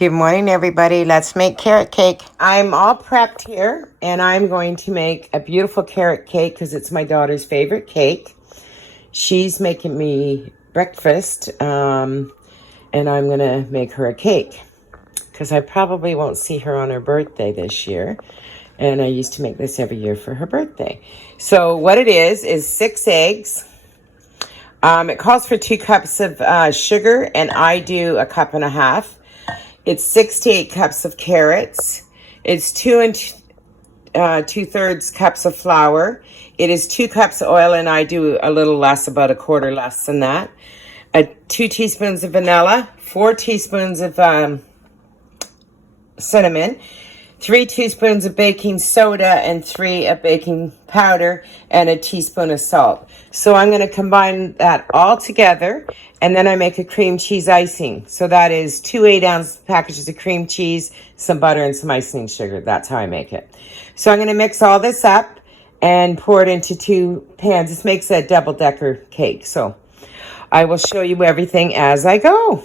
Good morning, everybody. Let's make carrot cake. I'm all prepped here, and I'm going to make a beautiful carrot cake because it's my daughter's favorite cake. She's making me breakfast, and I'm going to make her a cake because I probably won't see her on her birthday this year. And I used to make this every year for her birthday. So what it is 6 eggs. It calls for 2 cups of sugar, and I do 1.5 cups. It's 6 to 8 cups of carrots. It's 2 2/3 cups of flour. It is 2 cups of oil, and I do a little less, about a quarter less than that. 2 teaspoons of vanilla, 4 teaspoons of cinnamon, 3 teaspoons of baking soda, and 3 of baking powder, and a teaspoon of salt. So I'm going to combine that all together, and then I make a cream cheese icing. So that is 2 8-ounce packages of cream cheese, some butter, and some icing sugar. That's how I make it. So I'm going to mix all this up and pour it into 2 pans. This makes a double-decker cake. So I will show you everything as I go.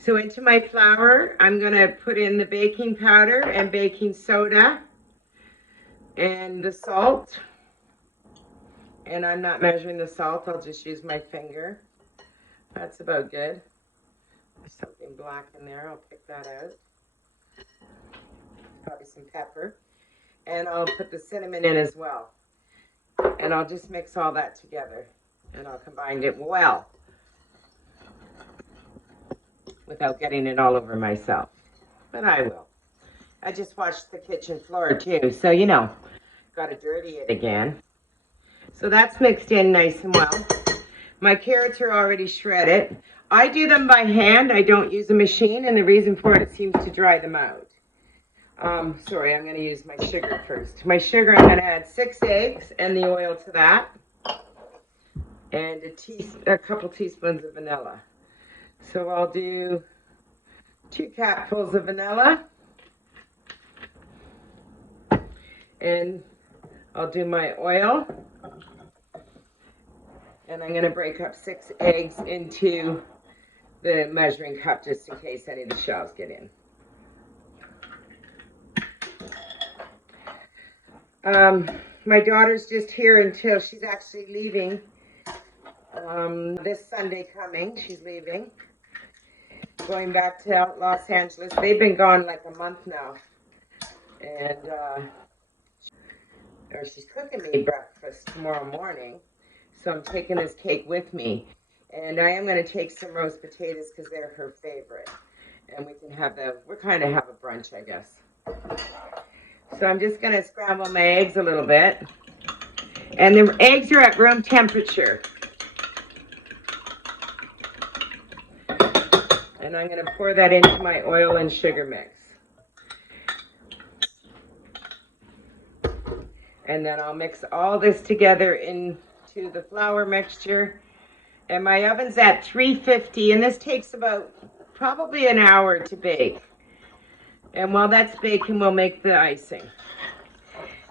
So into my flour, I'm going to put in the baking powder and baking soda and the salt. And I'm not measuring the salt, I'll just use my finger. That's about good. There's something black in there, I'll pick that out. Probably some pepper. And I'll put the cinnamon in as well. And I'll just mix all that together. And I'll combine it well, without getting it all over myself. But I will. I just washed the kitchen floor too, so you know, got to dirty it again. So that's mixed in nice and well. My carrots are already shredded. I do them by hand. I don't use a machine, and the reason for it seems to dry them out. Sorry, I'm going to use my sugar first. My sugar, I'm going to add 6 eggs and the oil to that, and a couple teaspoons of vanilla. So I'll do 2 cupfuls of vanilla, and I'll do my oil, and I'm going to break up 6 eggs into the measuring cup just in case any of the shells get in. My daughter's just here until she's actually leaving. This Sunday coming, she's leaving. Going back to Los Angeles. They've been gone like a month now. And she's cooking me breakfast tomorrow morning. So I'm taking this cake with me. And I am going to take some roast potatoes because they're her favorite. And we can have we're kind of have a brunch, I guess. So I'm just going to scramble my eggs a little bit. And the eggs are at room temperature. And I'm going to pour that into my oil and sugar mix. And then I'll mix all this together into the flour mixture. And my oven's at 350, and this takes about probably an hour to bake. And while that's baking, we'll make the icing.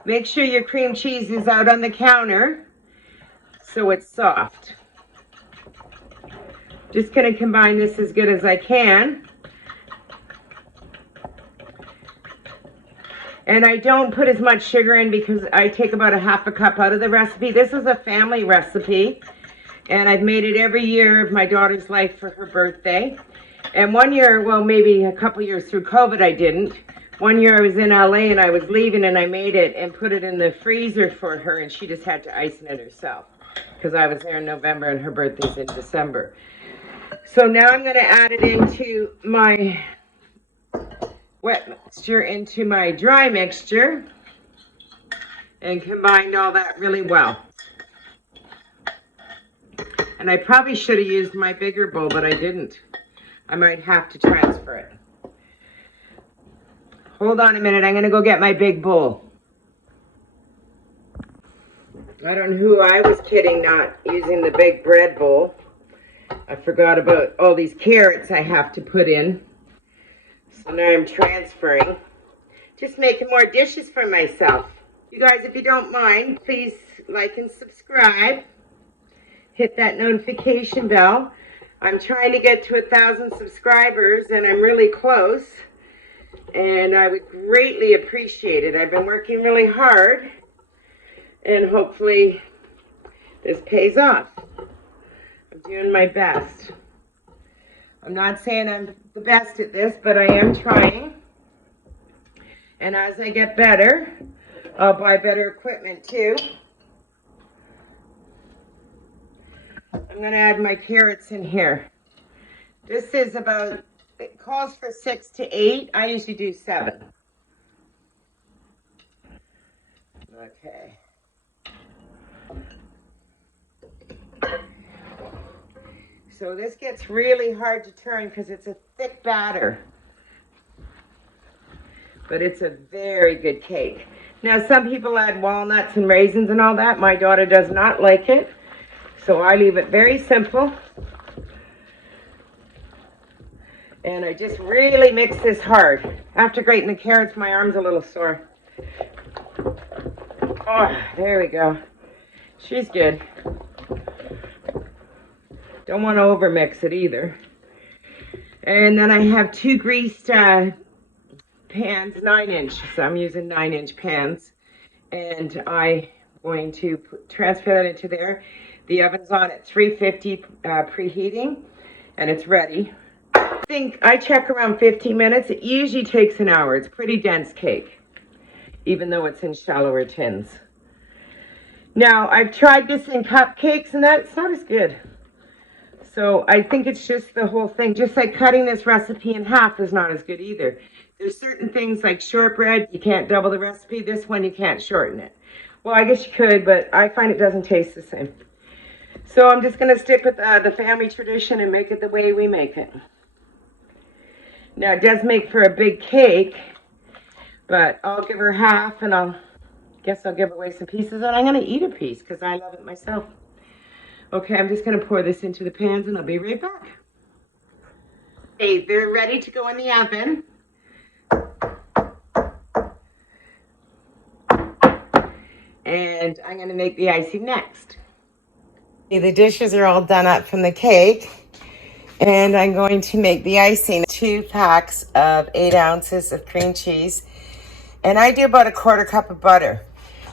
Make sure your cream cheese is out on the counter so it's soft. Just going to combine this as good as I can. And I don't put as much sugar in because I take about 1/2 cup out of the recipe. This is a family recipe, and I've made it every year of my daughter's life for her birthday. And one year, well, maybe a couple years through COVID, I didn't. One year I was in LA and I was leaving, and I made it and put it in the freezer for her, and she just had to ice it herself because I was there in November and her birthday's in December. So now I'm going to add it into my wet mixture, into my dry mixture, and combined all that really well. And I probably should have used my bigger bowl, but I didn't. I might have to transfer it. Hold on a minute, I'm going to go get my big bowl. I don't know who I was kidding not using the big bread bowl. I forgot about all these carrots I have to put in. So now I'm transferring. Just making more dishes for myself. You guys, if you don't mind, please like and subscribe. Hit that notification bell. I'm trying to get to 1,000 subscribers, and I'm really close. And I would greatly appreciate it. I've been working really hard, and hopefully this pays off. I'm doing my best. I'm not saying I'm the best at this, but I am trying. And as I get better, I'll buy better equipment too. I'm going to add my carrots in here. This is about, it calls for 6 to 8. I usually do 7. Okay. So this gets really hard to turn because it's a thick batter. But it's a very good cake. Now, some people add walnuts and raisins and all that. My daughter does not like it. So I leave it very simple. And I just really mix this hard. After grating the carrots, my arm's a little sore. Oh, there we go. She's good. Don't want to overmix it either. And then I have 2 greased pans, 9-inch. So I'm using 9-inch pans. And I'm going to transfer that into there. The oven's on at 350 preheating, and it's ready. I check around 15 minutes. It usually takes an hour. It's pretty dense cake, even though it's in shallower tins. Now, I've tried this in cupcakes, and it's not as good. So I think it's just the whole thing. Just like cutting this recipe in half is not as good either. There's certain things like shortbread, you can't double the recipe. This one, you can't shorten it. Well, I guess you could, but I find it doesn't taste the same. So I'm just going to stick with the family tradition and make it the way we make it. Now, it does make for a big cake, but I'll give her half, and I'll give away some pieces, and I'm going to eat a piece because I love it myself. Okay, I'm just going to pour this into the pans, and I'll be right back. Okay, they're ready to go in the oven. And I'm going to make the icing next. Okay, the dishes are all done up from the cake. And I'm going to make the icing. 2 packs of 8 ounces of cream cheese. And I do about 1/4 cup of butter.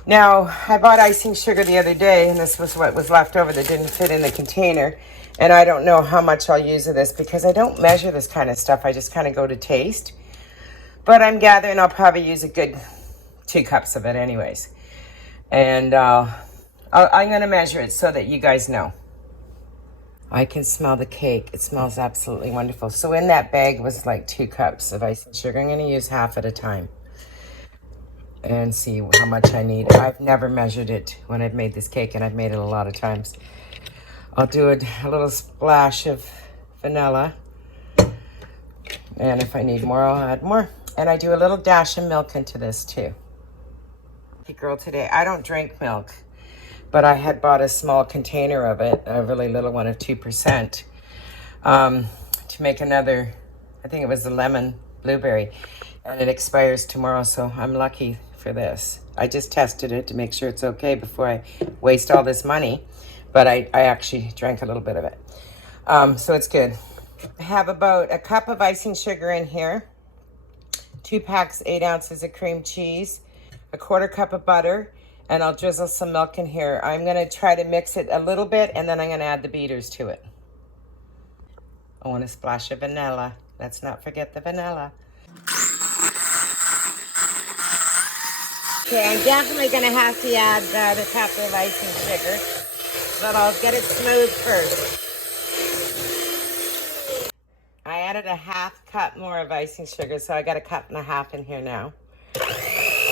Now, I bought icing sugar the other day, and this was what was left over that didn't fit in the container. And I don't know how much I'll use of this because I don't measure this kind of stuff. I just kind of go to taste. But I'm gathering I'll probably use a good 2 cups of it anyways. And I'm going to measure it so that you guys know. I can smell the cake. It smells absolutely wonderful. So in that bag was like 2 cups of icing sugar. I'm going to use half at a time and see how much I need. I've never measured it when I've made this cake, and I've made it a lot of times. I'll do a little splash of vanilla. And if I need more, I'll add more. And I do a little dash of milk into this too. Hey girl, today I don't drink milk. But I had bought a small container of it, a really little one of 2%, to make another, I think it was the lemon blueberry, and it expires tomorrow, so I'm lucky for this. I just tested it to make sure it's okay before I waste all this money, but I actually drank a little bit of it. So it's good. I have about 1 cup of icing sugar in here, 2 packs, 8 ounces of cream cheese, 1/4 cup of butter, and I'll drizzle some milk in here. I'm going to try to mix it a little bit, and then I'm going to add the beaters to it. I want a splash of vanilla. Let's not forget the vanilla. Okay, I'm definitely going to have to add the other cup of icing sugar, but I'll get it smooth first. I added a 1/2 cup more of icing sugar, so I got 1.5 cups in here now.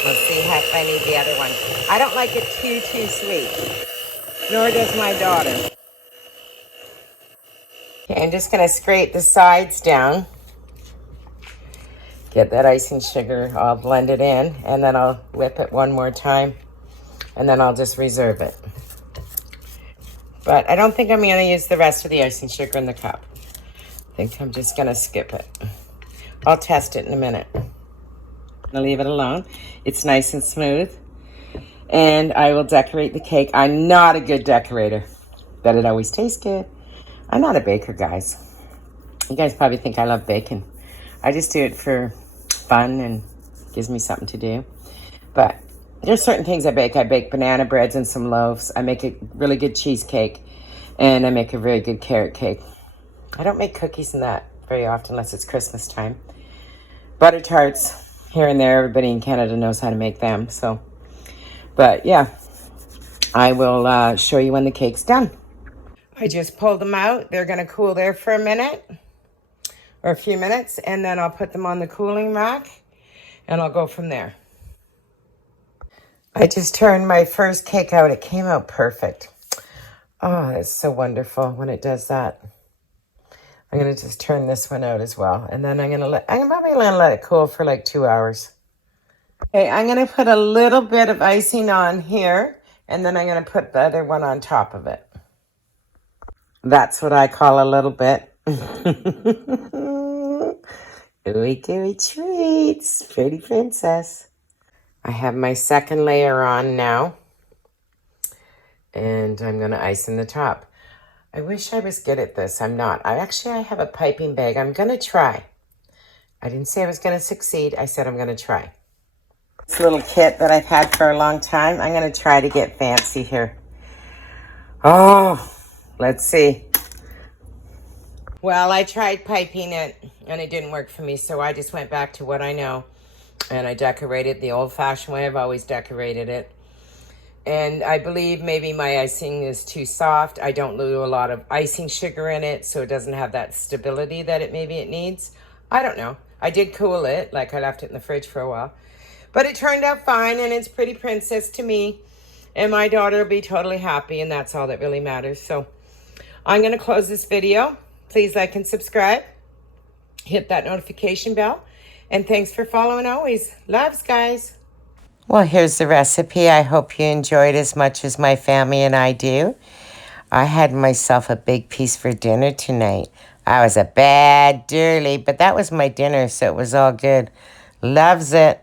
We'll see if I need the other one. I don't like it too sweet, nor does my daughter. Okay, I'm just going to scrape the sides down. Get that icing sugar all blended in, and then I'll whip it one more time, and then I'll just reserve it. But I don't think I'm going to use the rest of the icing sugar in the cup. I think I'm just going to skip it. I'll test it in a minute. I'll leave it alone. It's nice and smooth. And I will decorate the cake. I'm not a good decorator, but it always tastes good. I'm not a baker, guys. You guys probably think I love baking. I just do it for fun and gives me something to do. But there's certain things I bake. I bake banana breads and some loaves. I make a really good cheesecake. And I make a very good carrot cake. I don't make cookies and that very often unless it's Christmas time. Butter tarts, here and there. Everybody in Canada knows how to make them. So, but yeah, I will show you when the cake's done. I just pulled them out. They're going to cool there for a minute or a few minutes, and then I'll put them on the cooling rack, and I'll go from there. I just turned my first cake out. It came out perfect. Oh, it's so wonderful when it does that. I'm going to just turn this one out as well, and then I'm probably going to let it cool for like 2 hours. Okay, I'm going to put a little bit of icing on here, and then I'm going to put the other one on top of it. That's what I call a little bit. Ooey gooey treats, pretty princess. I have my second layer on now, and I'm going to ice in the top. I wish I was good at this. I'm not. I have a piping bag. I'm going to try. I didn't say I was going to succeed. I said I'm going to try. This little kit that I've had for a long time, I'm going to try to get fancy here. Oh, let's see. Well, I tried piping it, and it didn't work for me, so I just went back to what I know, and I decorated the old-fashioned way I've always decorated it. And I believe maybe my icing is too soft. I don't do a lot of icing sugar in it, so it doesn't have that stability that maybe it needs. I don't know. I did cool it, like I left it in the fridge for a while. But it turned out fine, and it's pretty princess to me. And my daughter will be totally happy, and that's all that really matters. So I'm going to close this video. Please like and subscribe. Hit that notification bell. And thanks for following always. Loves, guys. Well, here's the recipe. I hope you enjoyed as much as my family and I do. I had myself a big piece for dinner tonight. I was a bad dirty, but that was my dinner, so it was all good. Loves it.